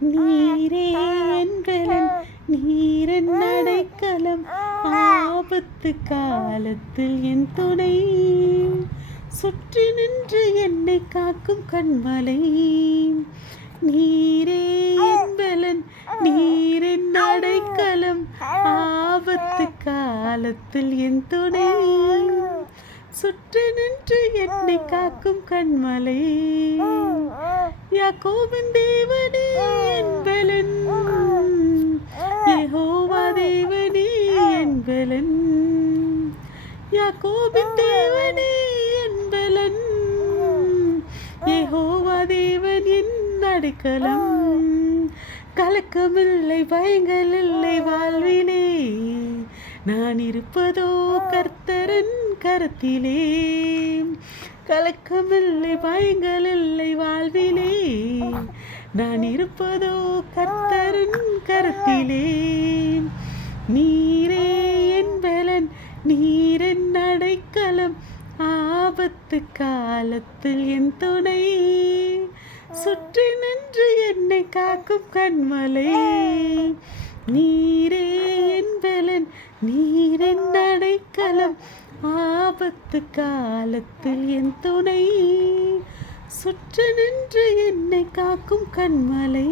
நீரே என்பலன் நீரன் அடைக்கலம் ஆபத்து காலத்தில் என் துணை சுற்றி நின்று என்னை காக்கும் கண்மலை நீரே என்பலன் நீரின் அடைக்கலம் ஆபத்து காலத்தில் என் துணை சுற்றி நின்று என்னை காக்கும் கண்மலை யாக்கோபின் தேவனே என்பலன் யெகோவா தேவனே என்பலன் யாக்கோபின் தேவனே என்பலன் யெகோவா தேவன் என் அடைக்கலம் கலக்கமில்லை பயங்களில்லை வாழ்விலே நான் இருப்பதோ கர்த்தரின் கரத்திலே கலக்கமில்லை பயங்களில்லை வாழ்விலே நான் இருப்பதோ கர்த்தரின் கரத்திலே நீரே என்பலன் நீரின் அடைக்கலம் ஆபத்து காலத்தில் என் துணை சுற்றி நின்று என்னை காக்கும் கண்மலை நீரே என்பலன் நீரின் அடைக்கலம் ஆபத்து காலத்தில் என் துணை சுற்றி நின்று என்னை காக்கும் கண்மலை.